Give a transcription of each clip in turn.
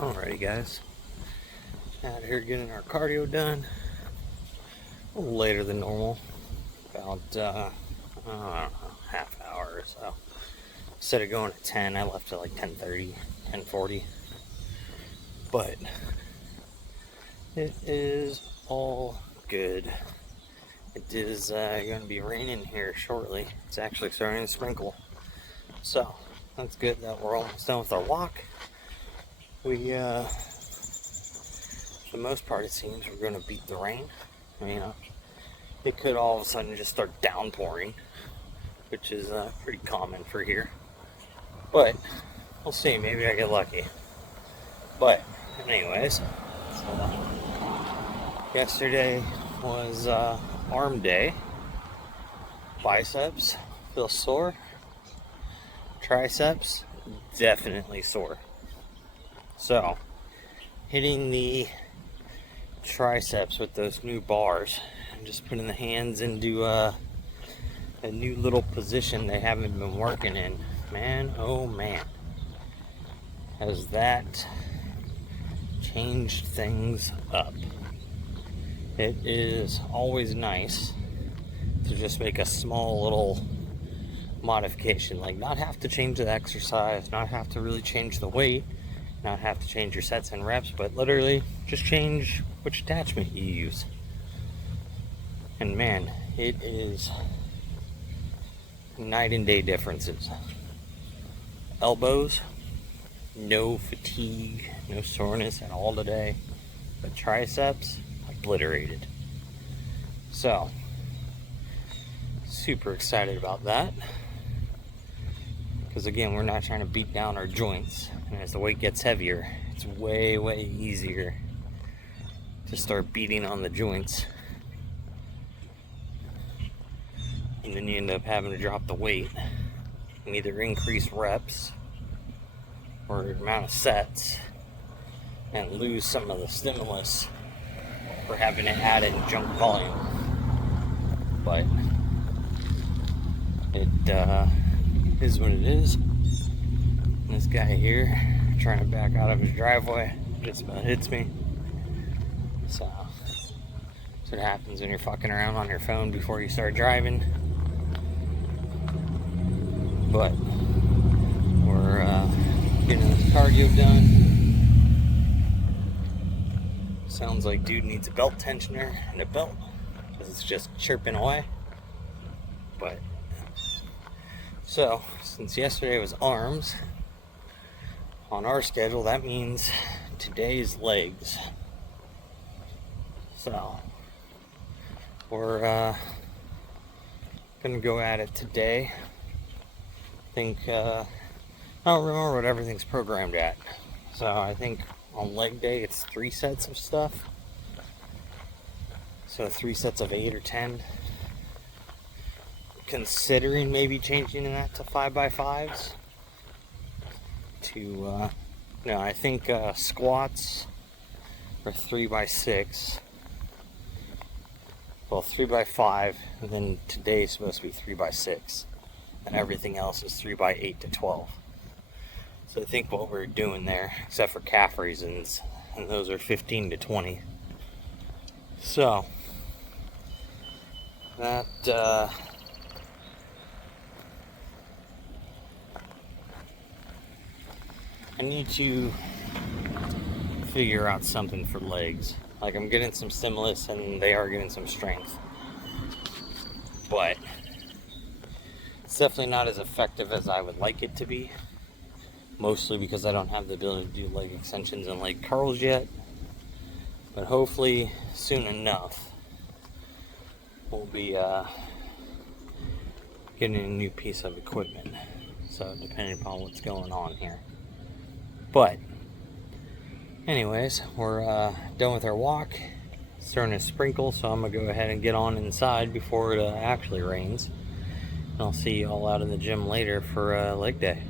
Alrighty guys, out here getting our cardio done, a little later than normal, about I don't know, half hour or so. Instead of going at 10, I left at like 10:30, 10:40, but it is all good. It is going to be raining here shortly. It's actually starting to sprinkle, so that's good that we're almost done with our walk. We for the most part, it seems we're going to beat the rain. It could all of a sudden just start downpouring, which is pretty common for here. But we'll see. Maybe I get lucky. But anyways, so, yesterday was arm day. Biceps feel sore. Triceps definitely sore. So hitting the triceps with those new bars and just putting the hands into a new little position they haven't been working in, man, oh man, has that changed things up. It is always nice to just make a small little modification, like not have to change the exercise, not have to really change the weight, not have to change your sets and reps, but literally just change which attachment you use. And man, it is night and day differences. Elbows, no fatigue, no soreness at all today, but triceps, obliterated. So, super excited about that. Because again, we're not trying to beat down our joints. And as the weight gets heavier, it's way, way easier to start beating on the joints. And then you end up having to drop the weight and either increase reps or amount of sets and lose some of the stimulus for having to add in junk volume. But it is what it is. And this guy here trying to back out of his driveway just about hits me. So that's what happens when you're fucking around on your phone before you start driving. But we're getting this cardio done. Sounds like dude needs a belt tensioner and a belt because it's just chirping away. But so, since yesterday was arms, on our schedule, that means today's legs. So, we're gonna go at it today. I think, I don't remember what everything's programmed at. So, I think on leg day, it's 3 sets of stuff. So, 3 sets of 8 or 10. Considering maybe changing that to 5x5s to no, I think squats are 3x6, well 3x5, and then today's supposed to be 3x6, and everything else is 3x8 to 12. So I think what we're doing there, except for calf reasons, and those are 15 to 20. So that I need to figure out something for legs. Like, I'm getting some stimulus and they are getting some strength. But it's definitely not as effective as I would like it to be. Mostly because I don't have the ability to do leg extensions and leg curls yet. But hopefully soon enough we'll be getting a new piece of equipment. So depending upon what's going on here. But anyways, we're done with our walk. It's starting to sprinkle, so I'm gonna go ahead and get on inside before it actually rains. And I'll see you all out in the gym later for leg day.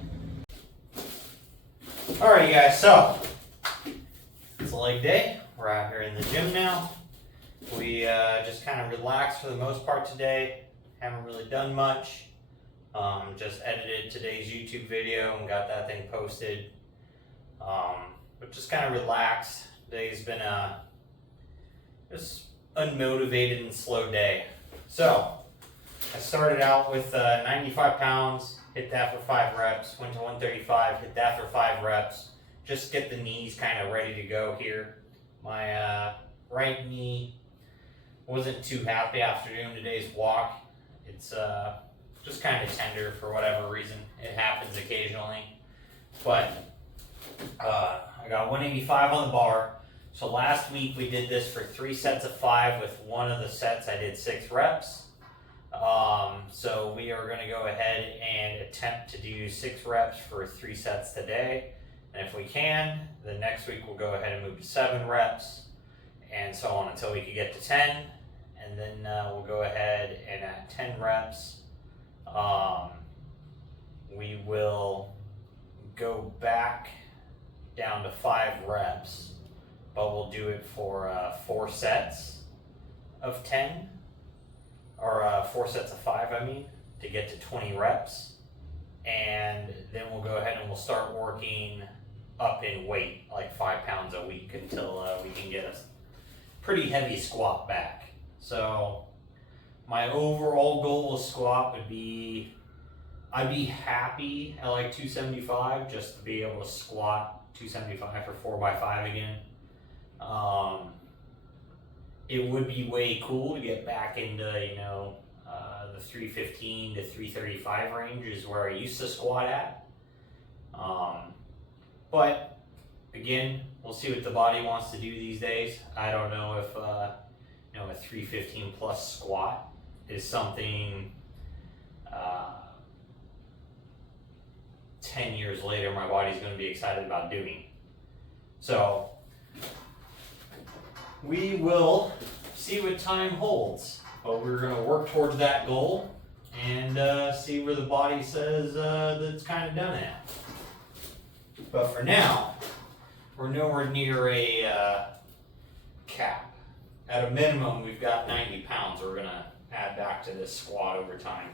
Alright guys, so it's leg day. We're out here in the gym now. We just kind of relaxed for the most part today. Haven't really done much. Just edited today's YouTube video and got that thing posted. just kind of relaxed. Today's been a just unmotivated and slow day. So I started out with 95 pounds, hit that for 5 reps, went to 135, hit that for 5 reps, just get the knees kind of ready to go here. My right knee wasn't too happy after doing today's walk. It's just kind of tender for whatever reason. It happens occasionally. But I got 185 on the bar. So last week we did this for 3 sets of 5. With one of the sets I did 6 reps. So we are going to go ahead and attempt to do 6 reps for 3 sets today. And if we can, the next week we'll go ahead and move to 7 reps and so on until we can get to 10. And then we'll go ahead and at 10 reps, we will go back down to 5 reps, but we'll do it for 4 sets of 10, or 4 sets of 5, I mean, to get to 20 reps. And then we'll go ahead and we'll start working up in weight, like 5 pounds a week, until we can get a pretty heavy squat back. So my overall goal with squat would be, I'd be happy at like 275 just to be able to squat 275 for 4x5 again. It would be way cool to get back into, the 315 to 335 range is where I used to squat at. But again, we'll see what the body wants to do these days. I don't know if a 315 plus squat is something 10 years later my body's going to be excited about doing. So we will see what time holds, but we're going to work towards that goal and see where the body says that it's kind of done at. But for now, we're nowhere near a cap. At a minimum, we've got 90 pounds we're going to add back to this squat over time.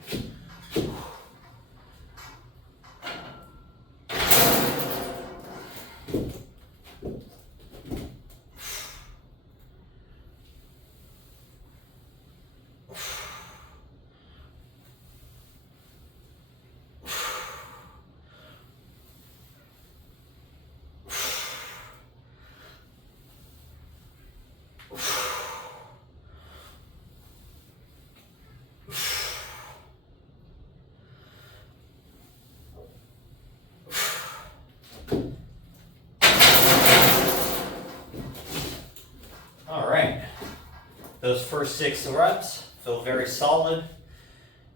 Those first 6 reps felt very solid,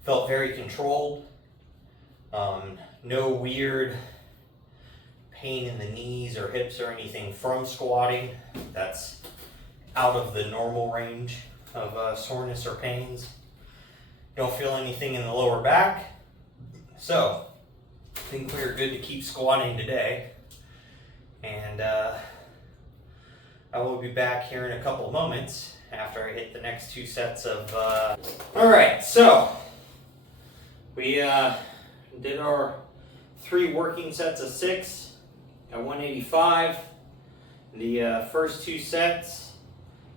felt very controlled. No weird pain in the knees or hips or anything from squatting. That's out of the normal range of soreness or pains. Don't feel anything in the lower back. So, I think we're good to keep squatting today. And I will be back here in a couple of moments after I hit the next 2 sets of... Alright, so we did our 3 working sets of 6 at 185. The first 2 sets,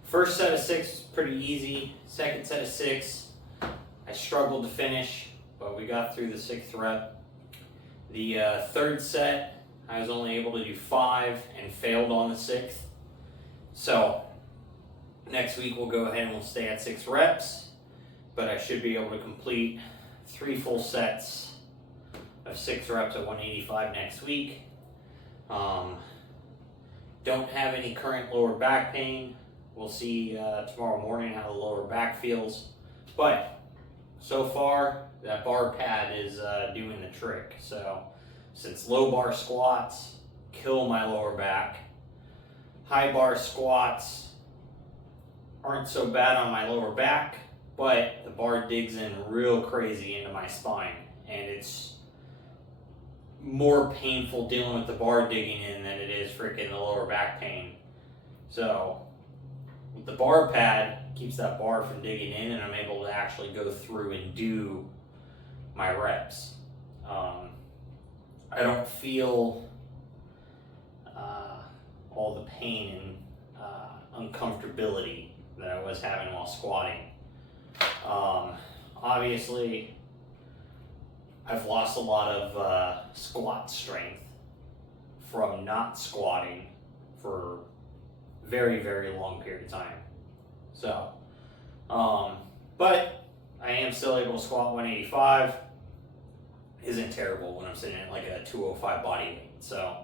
first set of 6 pretty easy. Second set of 6, I struggled to finish, but we got through the 6th rep. The 3rd set, I was only able to do 5 and failed on the 6th. So next week we'll go ahead and we'll stay at 6 reps, but I should be able to complete 3 full sets of 6 reps at 185 next week. Don't have any current lower back pain. We'll see tomorrow morning how the lower back feels. But so far, that bar pad is doing the trick. So since low bar squats kill my lower back, high bar squats aren't so bad on my lower back, but the bar digs in real crazy into my spine, and it's more painful dealing with the bar digging in than it is freaking the lower back pain. So with the bar pad, keeps that bar from digging in, and I'm able to actually go through and do my reps. I don't feel all the pain and uncomfortability that I was having while squatting. Obviously, I've lost a lot of squat strength from not squatting for very, very long period of time. So, but I am still able to squat 185. Isn't terrible when I'm sitting at like a 205 body weight. So,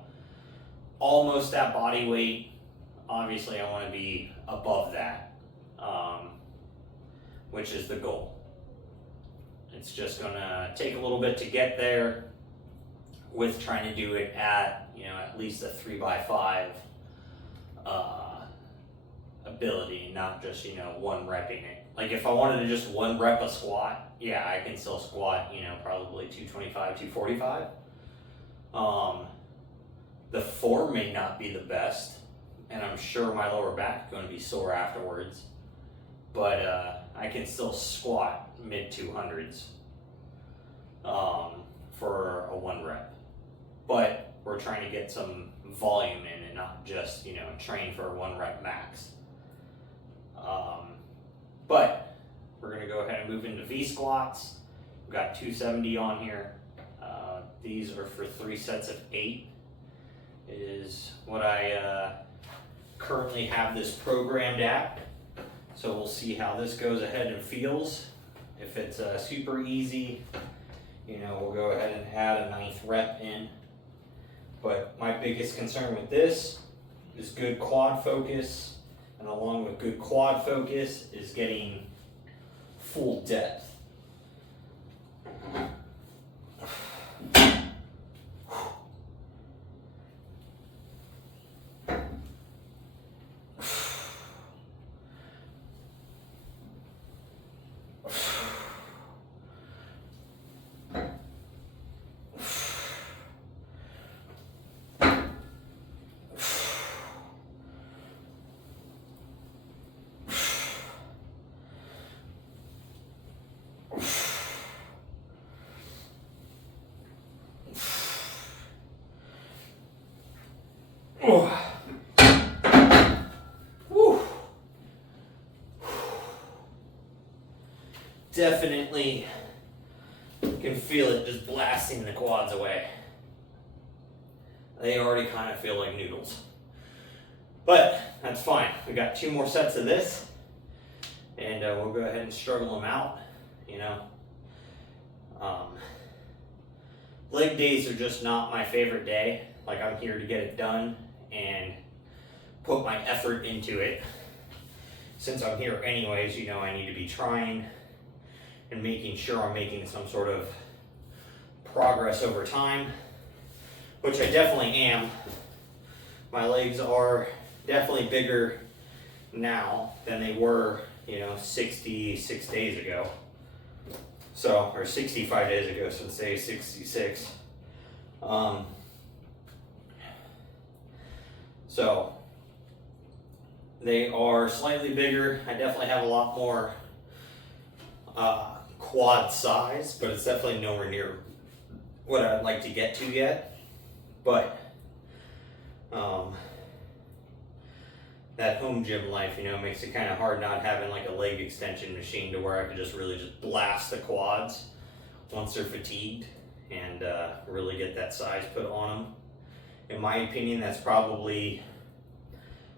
almost that body weight. Obviously, I want to be above that, which is the goal. It's just gonna take a little bit to get there with trying to do it at, at least a 3x5 ability, not just, one repping it. Like if I wanted to just one rep a squat, yeah, I can still squat, probably 225, 245. The form may not be the best, and I'm sure my lower back is going to be sore afterwards, but I can still squat mid 200s for a one rep. But we're trying to get some volume in and not just, train for a one rep max. But we're going to go ahead and move into V squats. We've got 270 on here. These are for 3 sets of 8. Is what I currently have this programmed at. So we'll see how this goes ahead and feels. If it's super easy, we'll go ahead and add a 9th rep in. But my biggest concern with this is good quad focus, and along with good quad focus is getting full depth. Definitely can feel it just blasting the quads away. They already kind of feel like noodles. But that's fine. We got 2 more sets of this, and we'll go ahead and struggle them out. Leg days are just not my favorite day. Like, I'm here to get it done and put my effort into it. Since I'm here anyways, I need to be trying and making sure I'm making some sort of progress over time, which I definitely am. My legs are definitely bigger now than they were, 66 days ago. So, or 65 days ago, since day 66. So, they are slightly bigger. I definitely have a lot more quad size, but it's definitely nowhere near what I'd like to get to yet. But that home gym life, makes it kind of hard not having like a leg extension machine to where I could just really just blast the quads once they're fatigued and really get that size put on them. In my opinion, that's probably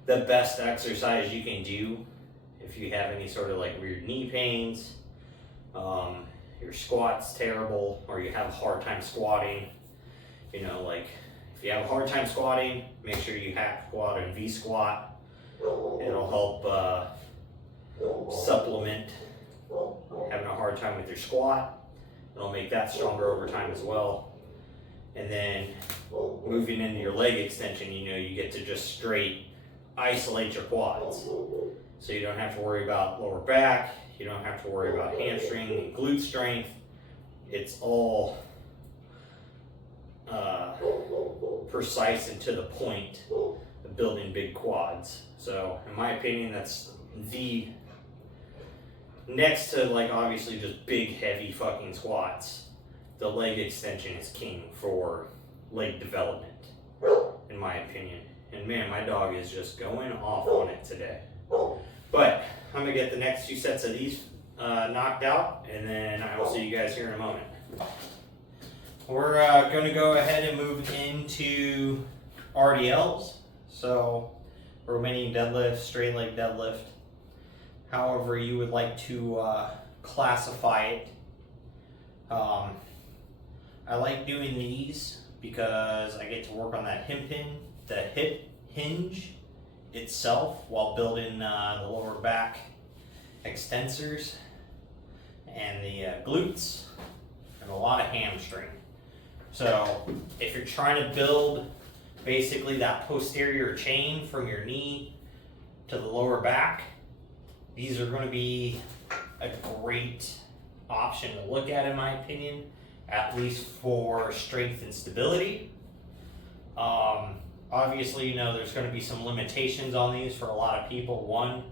the best exercise you can do if you have any sort of like weird knee pains, your squat's terrible, or you have a hard time squatting. Like if you have a hard time squatting, make sure you hack squat and V squat. It'll help supplement having a hard time with your squat. It'll make that stronger over time as well. And then moving into your leg extension, you get to just straight isolate your quads. So you don't have to worry about lower back, you don't have to worry about hamstring and glute strength. It's all precise and to the point of building big quads. So in my opinion, that's the next to like obviously just big heavy fucking squats. The leg extension is king for leg development, in my opinion. And man, my dog is just going off on it today. But I'm gonna get the next 2 sets of these knocked out, and then I will see you guys here in a moment. We're gonna go ahead and move into RDLs. So Romanian deadlift, straight leg deadlift, however you would like to classify it. I like doing these because I get to work on that the hip hinge itself while building the lower back extensors and the glutes and a lot of hamstring. So if you're trying to build basically that posterior chain from your knee to the lower back, these are going to be a great option to look at, in my opinion, at least for strength and stability. Obviously, you know, there's going to be some limitations on these for a lot of people. One,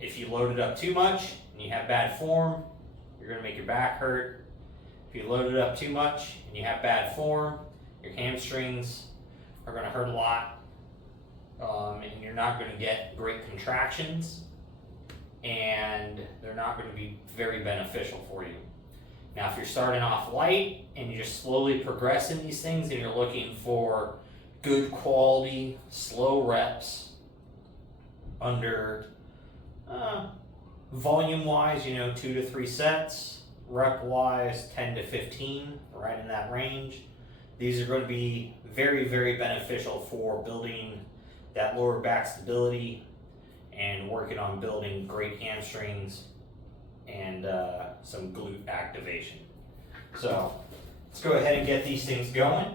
if you load it up too much and you have bad form, you're going to make your back hurt. If you load it up too much and you have bad form, your hamstrings are going to hurt a lot, and you're not going to get great contractions, and they're not going to be very beneficial for you. Now, if you're starting off light and you're just slowly progressing these things and you're looking for good quality, slow reps under volume-wise, 2 to 3 sets, rep-wise 10 to 15, right in that range. These are going to be very, very beneficial for building that lower back stability and working on building great hamstrings and some glute activation. So let's go ahead and get these things going.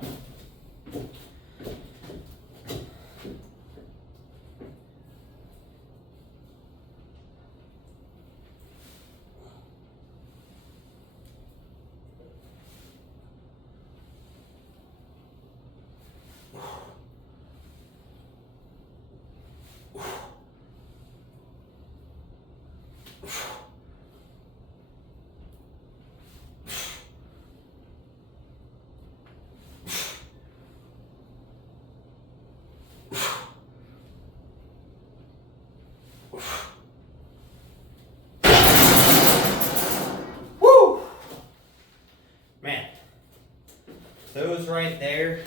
Those right there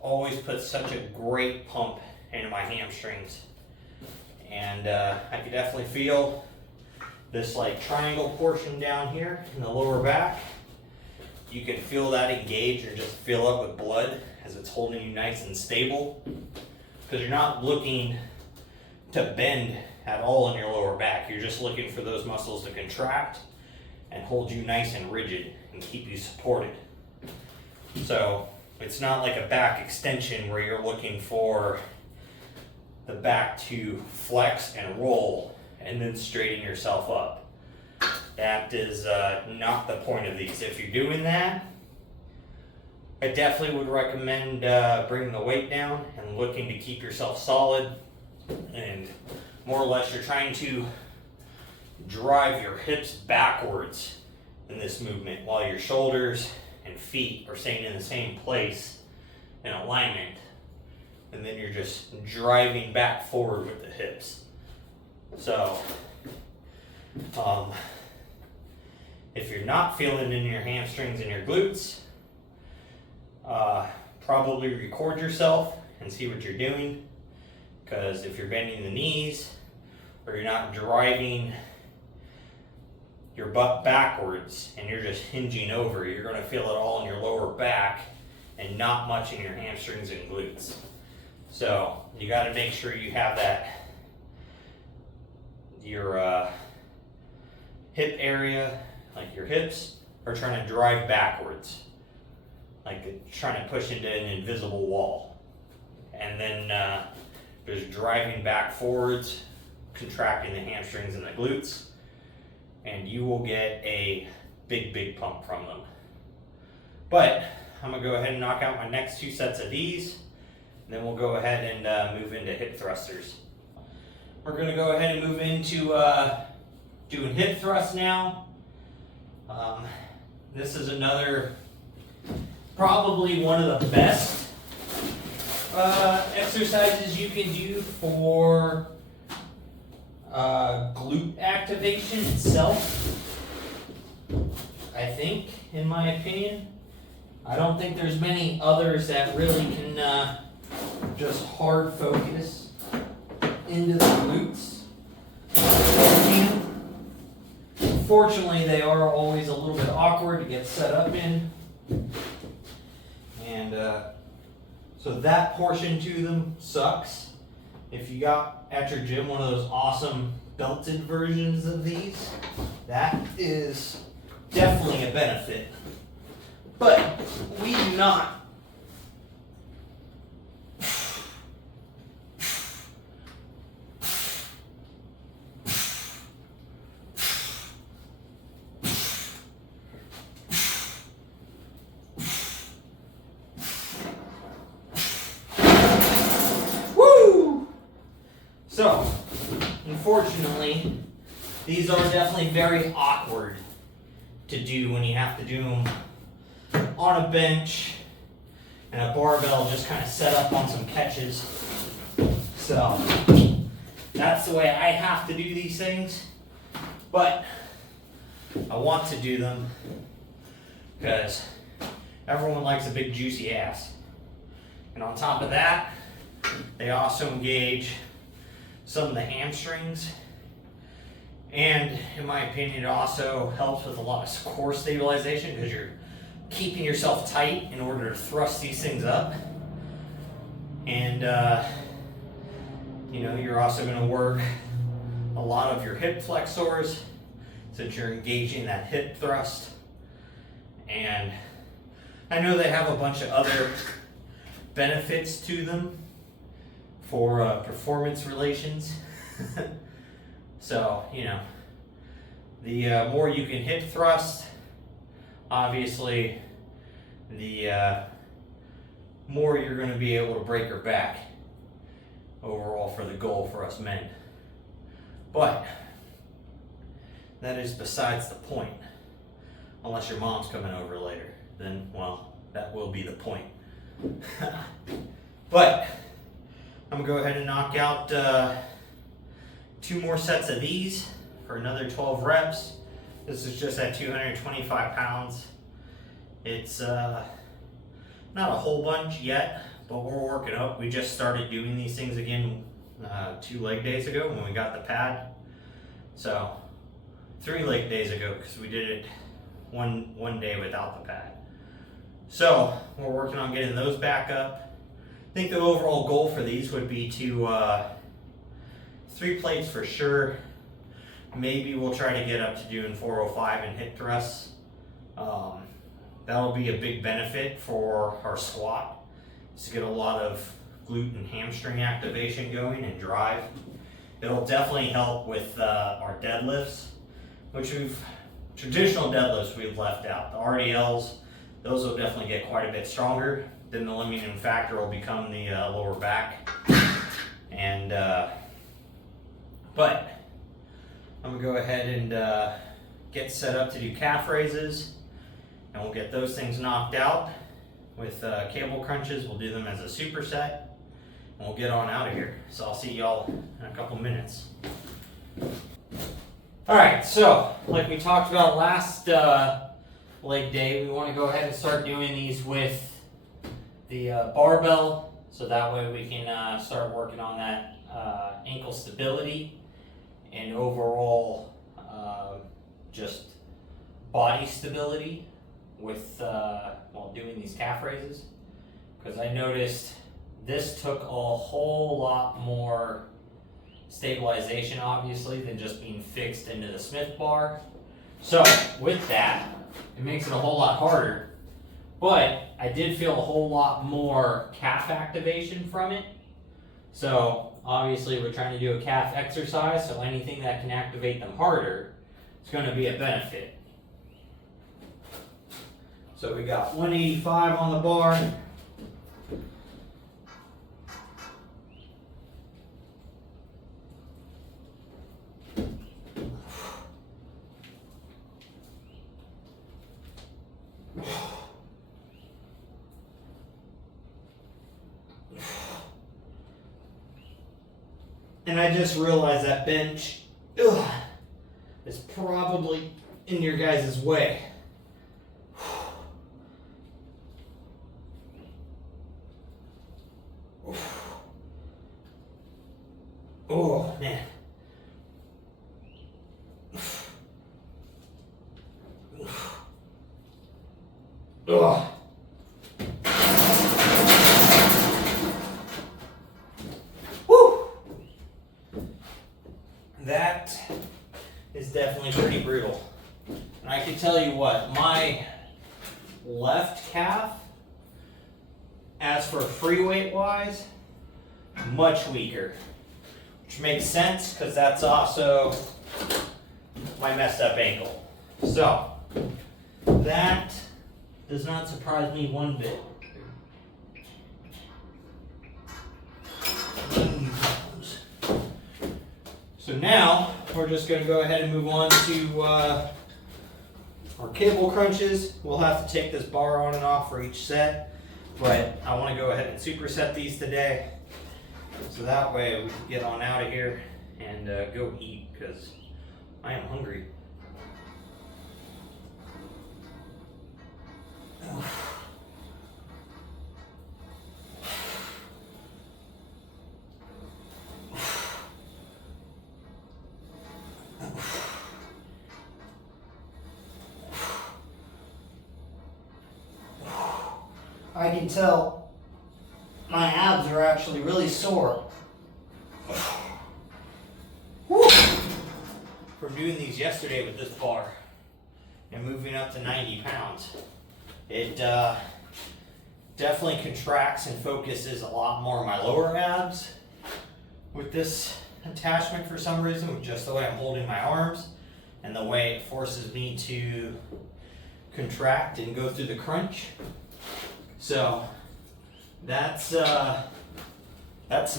always put such a great pump into my hamstrings. And I could definitely feel this like triangle portion down here in the lower back. You can feel that engage or just fill up with blood as it's holding you nice and stable. Because you're not looking to bend at all in your lower back. You're just looking for those muscles to contract and hold you nice and rigid and keep you supported. So it's not like a back extension where you're looking for the back to flex and roll and then straighten yourself up. That is not the point of these. If you're doing that, I definitely would recommend bringing the weight down and looking to keep yourself solid, and more or less you're trying to drive your hips backwards in this movement while your shoulders and feet are staying in the same place in alignment, and then you're just driving back forward with the hips. So if you're not feeling in your hamstrings and your glutes, probably record yourself and see what you're doing, because if you're bending the knees or you're not driving your butt backwards and you're just hinging over, you're going to feel it all in your lower back and not much in your hamstrings and glutes. So you got to make sure you have that, your hip area, like your hips are trying to drive backwards, like trying to push into an invisible wall, and then just driving back forwards, contracting the hamstrings and the glutes, and you will get a big pump from them. But I'm gonna go ahead and knock out my next 2 sets of these, and then we'll go ahead and move into hip thrusters. We're gonna go ahead and move into doing hip thrusts now. This is probably one of the best exercises you can do for glute activation itself, I think, in my opinion. I don't think there's many others that really can just hard focus into the glutes. Fortunately, they are always a little bit awkward to get set up in. And so that portion to them sucks. If you got at your gym one of those awesome belted versions of these, that is definitely a benefit. But we do not. So, unfortunately, these are definitely very awkward to do when you have to do them on a bench and a barbell just kind of set up on some catches. So, that's the way I have to do these things. But I want to do them because everyone likes a big juicy ass. And on top of that, they also engage some of the hamstrings, and in my opinion it also helps with a lot of core stabilization because you're keeping yourself tight in order to thrust these things up. And you're also going to work a lot of your hip flexors since you're engaging that hip thrust. And I know they have a bunch of other benefits to them for performance relations. So, the more you can hip thrust, obviously, the more you're going to be able to break your back overall for the goal for us men. But that is besides the point. Unless your mom's coming over later, then, well, that will be the point. But I'm going to go ahead and knock out 2 more sets of these for another 12 reps. This is just at 225 pounds. It's not a whole bunch yet, but we're working up. We just started doing these things again 2 leg days ago when we got the pad. So 3 leg days ago because we did it one day without the pad. So we're working on getting those back up. I think the overall goal for these would be to 3 plates for sure. Maybe we'll try to get up to doing 405 and hip thrusts. That'll be a big benefit for our squat, is to get a lot of glute and hamstring activation going and drive. It'll definitely help with our deadlifts, which traditional deadlifts we've left out. The RDLs, those will definitely get quite a bit stronger. Then the limiting factor will become the lower back. And but I'm gonna go ahead and get set up to do calf raises, and we'll get those things knocked out with cable crunches. We'll do them as a superset, and we'll get on out of here. So I'll see y'all in a couple minutes. All right, so like we talked about last leg day, we want to go ahead and start doing these with the barbell, so that way we can start working on that ankle stability and overall just body stability with while doing these calf raises, because I noticed this took a whole lot more stabilization obviously than just being fixed into the Smith bar. So with that, it makes it a whole lot harder. But I did feel a whole lot more calf activation from it. So obviously we're trying to do a calf exercise, so anything that can activate them harder is going to be a benefit. So we got 185 on the bar. And I just realized that bench is probably in your guys' way. Oh, man. Ugh. Woo! That is definitely pretty brutal. And I can tell you what, my left calf, as for free weight wise, much weaker. Which makes sense because that's also my messed up ankle. So, that does not surprise me one bit. So now, we're just going to go ahead and move on to our cable crunches. We'll have to take this bar on and off for each set, but I want to go ahead and superset these today. So that way we can get on out of here and go eat because I am hungry. I can tell my abs are actually really sore. From doing these yesterday with this bar and moving up to 90 pounds. It definitely contracts and focuses a lot more on my lower abs with this attachment for some reason, with just the way I'm holding my arms and the way it forces me to contract and go through the crunch. So that's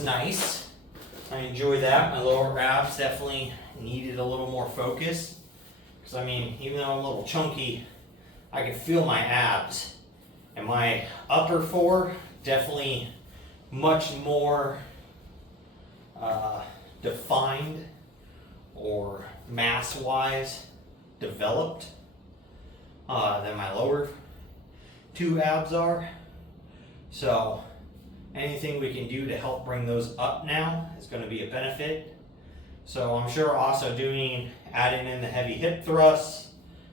nice. I enjoy that. My lower abs definitely needed a little more focus. Because I mean, even though I'm a little chunky, I can feel my abs. And my upper four definitely much more defined or mass-wise developed than my lower two abs are. So anything we can do to help bring those up now is going to be a benefit. So I'm sure also adding in the heavy hip thrusts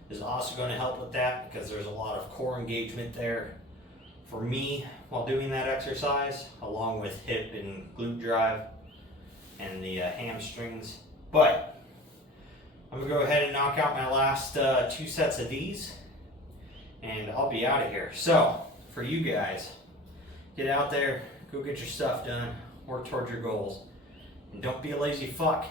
is also going to help with that, because there's a lot of core engagement there for me while doing that exercise, along with hip and glute drive and the hamstrings. But I'm going to go ahead and knock out my last 2 sets of these, and I'll be out of here. So for you guys, get out there, go get your stuff done, work towards your goals, and don't be a lazy fuck.